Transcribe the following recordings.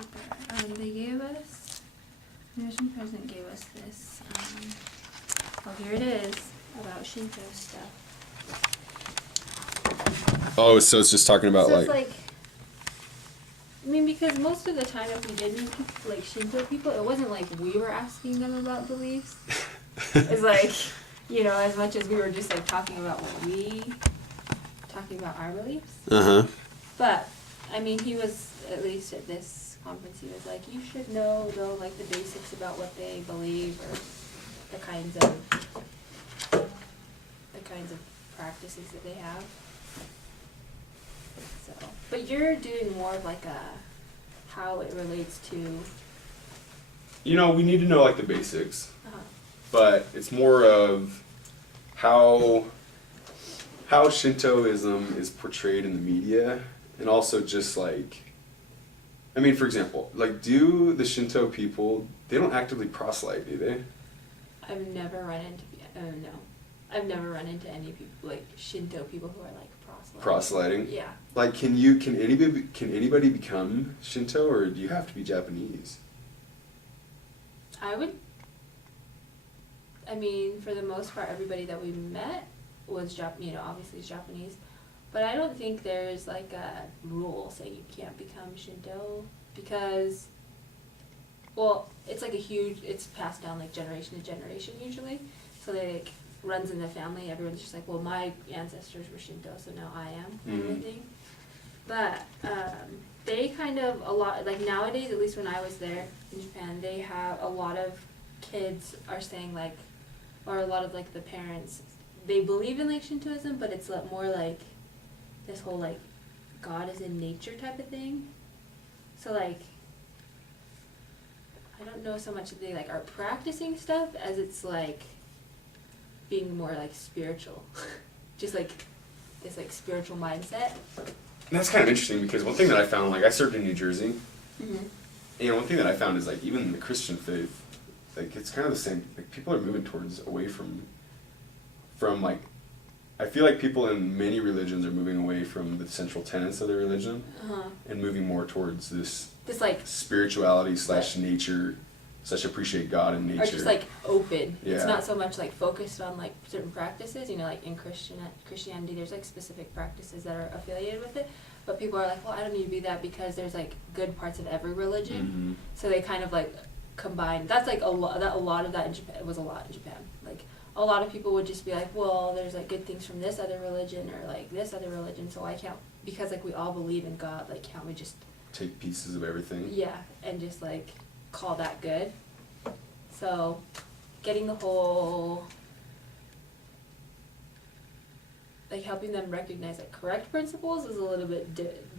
paper. They gave us, the Mission President gave us this. Here it is, about Shinto stuff. Oh, so it's just talking about So it's like, I mean, because most of the time if we did meet people, like Shinto people, it wasn't like we were asking them about beliefs. It's like, you know, as much as we were just like talking about our beliefs. Uh-huh. But, I mean, he was, at least at this conference, he was like, you should know, though, like, the basics about what they believe, or the kinds of practices that they have. So, but you're doing more of like how it relates to... You know, we need to know, like, the basics. Uh-huh. But it's more of how Shintoism is portrayed in the media, and also just like, I mean, for example, like, do the Shinto people, they don't actively proselyte, do they? I've never run into any people, like Shinto people who are like Proselyting? Yeah. Like, can anybody become Shinto, or do you have to be Japanese? I mean, for the most part, everybody that we met was obviously Japanese, but I don't think there's like a rule saying you can't become Shinto, because, well, it's like it's passed down like generation to generation usually, so they like runs in the family. Everyone's just like, well, my ancestors were Shinto, so now I am, kind of thing. But they kind of, a lot, like nowadays, at least when I was there in Japan, they have a lot of kids are saying like, or a lot of like the parents, they believe in like Shintoism, but it's more like this whole like God is in nature type of thing. So like, I don't know so much that they like are practicing stuff as it's like being more like spiritual, just like this like spiritual mindset. And that's kind of interesting, because one thing that I found, like, I served in New Jersey, and one thing that I found is like, even in the Christian faith, like, it's kind of the same. Like, people are moving away from like, I feel like people in many religions are moving away from the central tenets of their religion, and moving more towards this like spirituality / nature / appreciate God and nature. Or just like open. Yeah. It's not so much like focused on like certain practices. You know, like in Christianity, there's like specific practices that are affiliated with it. But people are like, well, I don't need to be that, because there's like good parts of every religion. So they kind of like combine. That's like a lot of that in Japan. It was a lot in Japan. Like a lot of people would just be like, well, there's like good things from this other religion or like this other religion, so I can't, because like we all believe in God, like can't we just take pieces of everything? Yeah, and just like call that good. So getting the whole, like helping them recognize like correct principles is a little bit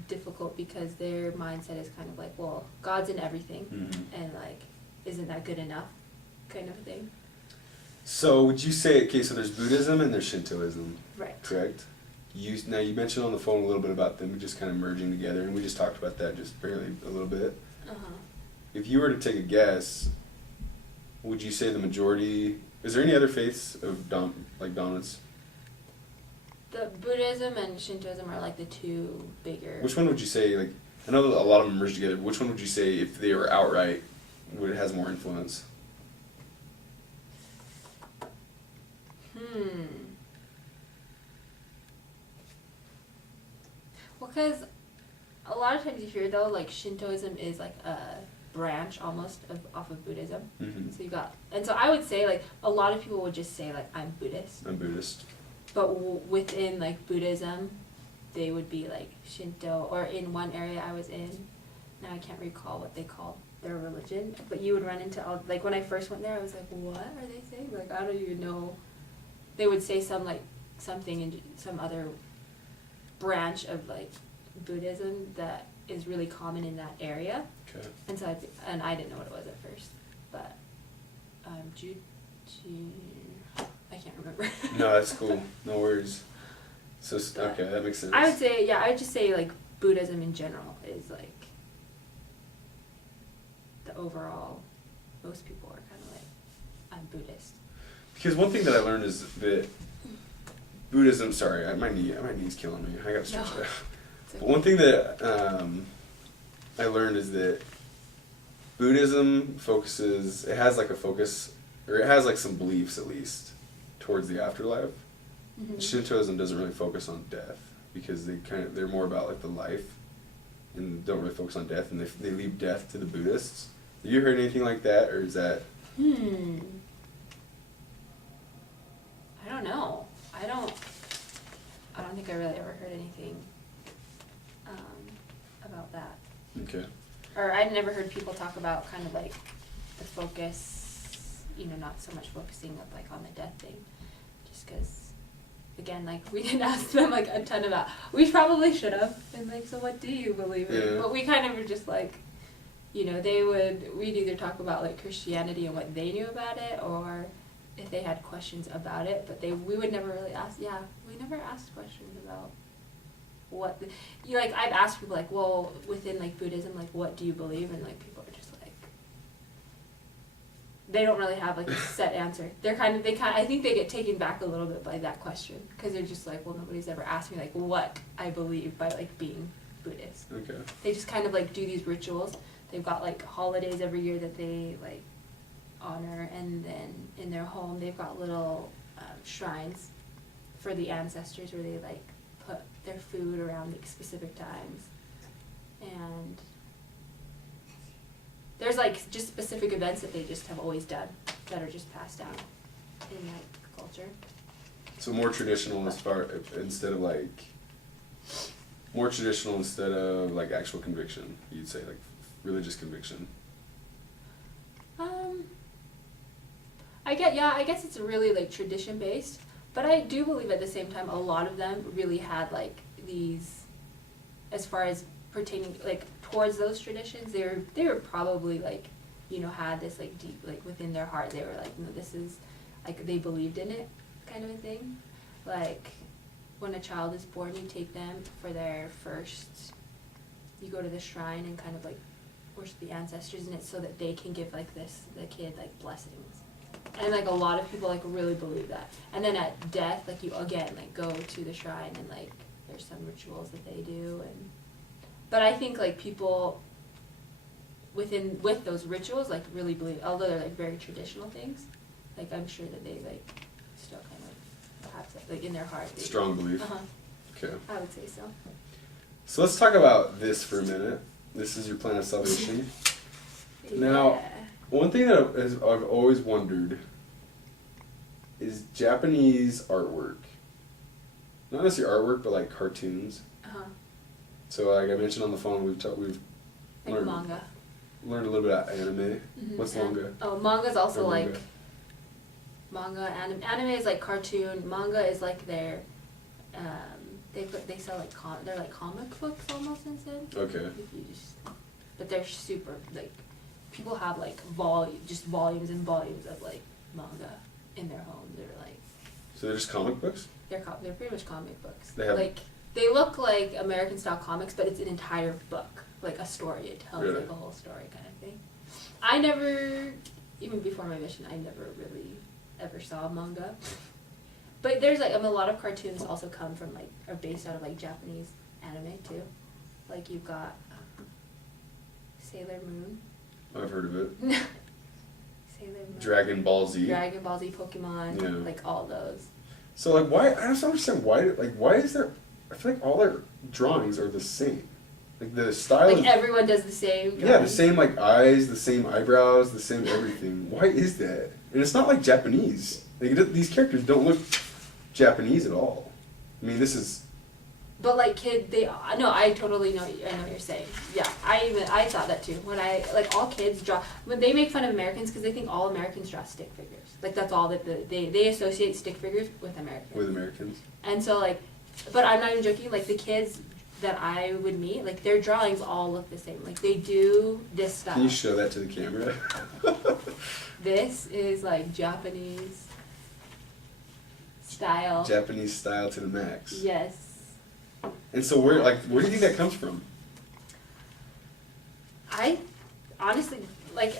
difficult, because their mindset is kind of like, well, God's in everything, and like, isn't that good enough, kind of thing. So would you say, okay, so there's Buddhism and there's Shintoism, right? Correct. Now you mentioned on the phone a little bit about them just kind of merging together, and we just talked about that just barely a little bit. If you were to take a guess, would you say the majority? Is there any other faiths of dominance? The Buddhism and Shintoism are like the two bigger. Which one would you say? Like, I know that a lot of them merge together. Which one would you say, if they were outright, would it has more influence? Well, because a lot of times you hear though, like Shintoism is like a branch almost off of Buddhism. So you got, and so I would say like a lot of people would just say like, I'm Buddhist. I'm Buddhist. But within like Buddhism, they would be like Shinto, or in one area I was in, now I can't recall what they called their religion, but you would run into all, like when I first went there, I was like, what are they saying? Like, I don't even know. They would say something in some other branch of like Buddhism that is really common in that area. Okay. And so I didn't know what it was at first, but I can't remember. No, that's cool. No worries. So okay, that makes sense. I would say, I would just say like Buddhism in general is like the overall. Most people are kind of like, I'm Buddhist. Because one thing that I learned is that Buddhism. Sorry, my knee's killing me. I gotta stretch it out. Okay. But one thing that I learned is that Buddhism focuses, it has like a focus, or it has like some beliefs at least, towards the afterlife. Mhm. Shintoism doesn't really focus on death, because they're more about like the life, and don't really focus on death, and they leave death to the Buddhists. Have you heard anything like that, or is that... I don't know. I don't think I really ever heard anything about that. Okay. Or I'd never heard people talk about kind of like the focus, not so much focusing up like on the death thing, just because, again, like we didn't ask them like a ton about. We probably should have been like, so what do you believe in? Yeah. But we kind of were just like, we'd either talk about like Christianity and what they knew about it, or if they had questions about it. But we would never really ask. Yeah, we never asked questions about what I've asked people like, well, within like Buddhism, like what do you believe? And like people are just like, they don't really have like a set answer. I think they get taken back a little bit by that question, because they're just like, well, nobody's ever asked me like what I believe by like being Buddhist. Okay. They just kind of like do these rituals. They've got like holidays every year that they like honor, and then in their home they've got little shrines for the ancestors where they like put their food around like specific times, and there's like just specific events that they just have always done that are just passed down in like culture. So more traditional instead of like actual conviction, you'd say like religious conviction. I guess it's really like tradition based, but I do believe at the same time a lot of them really had like these, as far as pertaining like towards those traditions, they were probably like, had this like deep like within their heart, they were like, this is like, they believed in it kind of a thing. Like when a child is born, you take them for their first, you go to the shrine and kind of like worship the ancestors in it, so that they can give like the kid like blessings. And like a lot of people like really believe that. And then at death, like you again like go to the shrine, and like there's some rituals that they do. But I think like people with those rituals like really believe, although they're like very traditional things, like I'm sure that they like still kind of have that, like in their heart. Strong belief. Uh-huh. Okay. I would say so. So let's talk about this for a minute. This is your plan of salvation. Now, Yeah. one thing that I've always wondered is Japanese artwork. Not necessarily artwork, but like cartoons. Uh-huh. So like I mentioned on the phone, we've Like learned manga. a little bit about anime. Mhm. What's manga? Oh, manga's also Or like anime is like cartoon. Manga is like their they sell like they're like comic books almost in a sense. Okay. If you but they're super like, people have like just volumes and volumes of like manga in their homes. They're like, So they're just comic books? they're pretty much comic books. They have- like they look like American style comics, but it's an entire book, like a story. It tells Really? like a whole story kind of thing. I never, even before my mission, I never really ever saw manga. But there's like, a lot of cartoons also come from like, are based out of like Japanese anime too. Like you've got Sailor Moon. I've heard of it. Sailor Moon. Dragon Ball Z. Dragon Ball Z, Pokemon, Yeah. like all those. So like why, I just don't understand why is there, I feel like all their drawings are the same. Like the style Like is, everyone does the same. yeah, the drawing. same like eyes, the same eyebrows, the same everything. Why is that? And it's not like Japanese. Like these characters don't look Japanese at all. I mean, this is... But like I totally know. I know what you're saying. Yeah, I thought that too. When all kids draw, when they make fun of Americans because they think all Americans draw stick figures. Like that's all that they associate stick figures with Americans. With Americans. And so like, but I'm not even joking. Like the kids that I would meet, like their drawings all look the same. Like they do this style. Can you show that to the camera? This is like Japanese style. Japanese style to the max. Yes. And so where do you think that comes from? I honestly, like,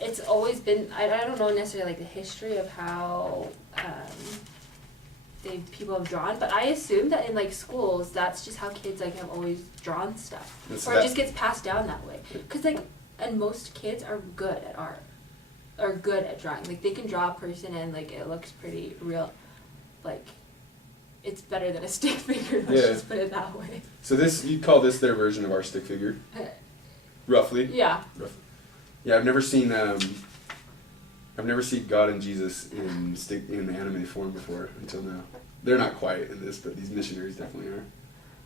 it's always been, I don't know necessarily like the history of how people have drawn, but I assume that in like schools, that's just how kids like have always drawn stuff. And so Or it just gets passed down that way. Because like, and most kids are good at art, or good at drawing. Like, they can draw a person and, like, it looks pretty real. Like, it's better than a stick figure, let's Yeah. just put it that way. So this, you'd call this their version of our stick figure, roughly. Yeah. Yeah, I've never seen God and Jesus in anime form before until now. They're not quite in this, but these missionaries definitely are.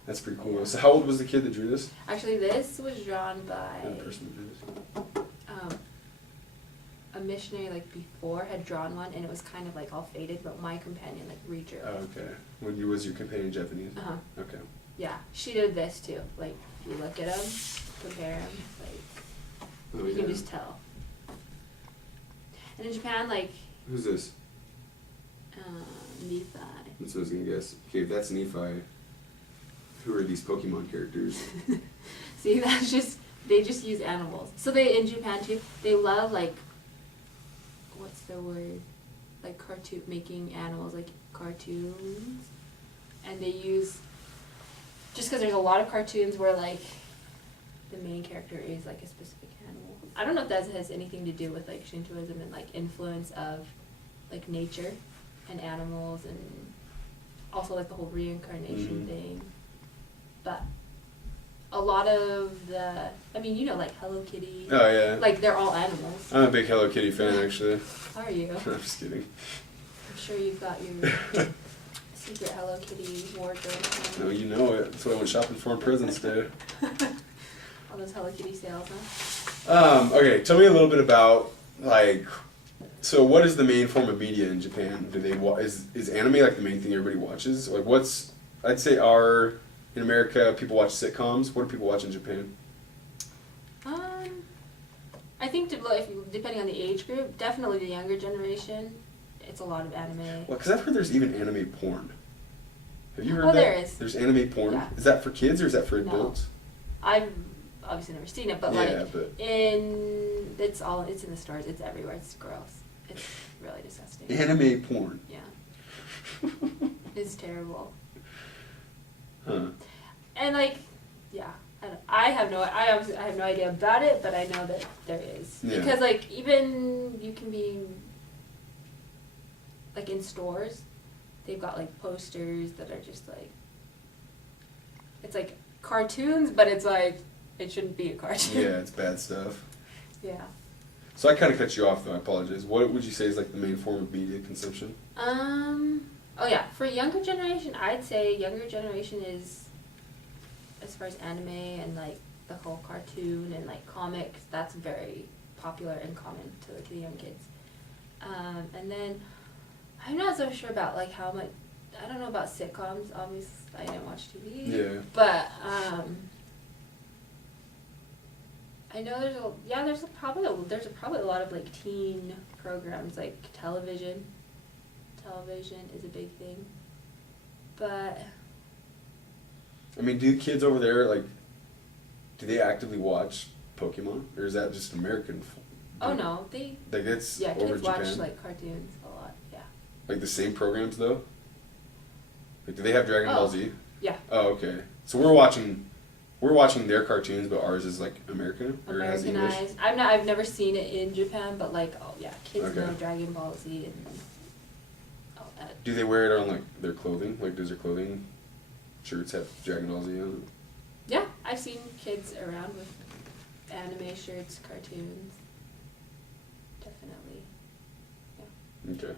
That's pretty cool. So how old was the kid that drew this? Actually, this was drawn by The person that drew this. a missionary, like, before had drawn one, and it was kind of, like, all faded, but my companion, like, redrew Oh, it. okay. When you was your companion Japanese? Uh-huh. Okay. Yeah, she did this too. Like, if you look at them, compare them, like, Oh, you yeah. can just tell. And in Japan, like, Who's this? Nephi. That's what I was gonna guess. Okay, if that's Nephi, who are these Pokemon characters? See, that's just, they just use animals. So they, in Japan too, they love, like, what's the word? Like, making animals, like, cartoons. And they use, just because there's a lot of cartoons where, like, the main character is, like, a specific animal. I don't know if that has anything to do with, like, Shintoism and, like, influence of, like, nature and animals, and also, like, the whole reincarnation Mhm. thing. But a lot of the, I mean, you know, like, Hello Kitty. Oh yeah. Like, they're all animals. I'm a big Hello Kitty fan, actually. Are you? I'm just kidding. I'm sure you've got your secret Hello Kitty wardrobe. No, you know it. That's what I went shopping for on President's Day. All those Hello Kitty sales, huh? Okay, tell me a little bit about, like, so what is the main form of media in Japan? Do they is anime like the main thing everybody watches? Like, I'd say in America, people watch sitcoms. What do people watch in Japan? I think depending on the age group, definitely the younger generation, it's a lot of anime. Well, because I've heard there's even anime porn. Have you heard that? Oh, there is. There's anime porn. Yeah. Is that for kids or is that for No. adults? I've obviously never seen it, but Yeah, like but- it's in the stores, it's everywhere, it's gross. It's really disgusting. Anime porn. Yeah. It's terrible. Huh. And like, yeah, I have no idea about it, but I know that there is. Yeah. Because like, even you can be like in stores, they've got like posters that are just like, it's like cartoons, but it's like, it shouldn't be a cartoon. Yeah, it's bad stuff. Yeah. So I kind of cut you off, though. I apologize. What would you say is like the main form of media consumption? Oh yeah, for younger generation, I'd say younger generation is, as far as anime and like the whole cartoon and like comics, that's very popular and common to like the young kids. And then I'm not so sure about like how much, I don't know about sitcoms, obviously I didn't watch TV. Yeah. But I know there's probably a lot of like teen programs, like television. Television is a big thing. But I mean, do kids over there, like, do they actively watch Pokemon? Or is that just American? oh no, they Like, it's yeah, over kids Japan? watch like cartoons a lot. Yeah. Like the same programs, though? Like, do they have Dragon Oh. Ball Z? Yeah. Oh, okay. So we're watching their cartoons, but ours is like American? Or has English? Americanized. I've never seen it in Japan, but like, oh yeah, kids Okay. know Dragon Ball Z and all that. Do they wear it on, like, their clothing? Like, does their clothing shirts have Dragon Ball Z on it? Yeah, I've seen kids around with anime shirts, cartoons. Definitely. Yeah. Okay.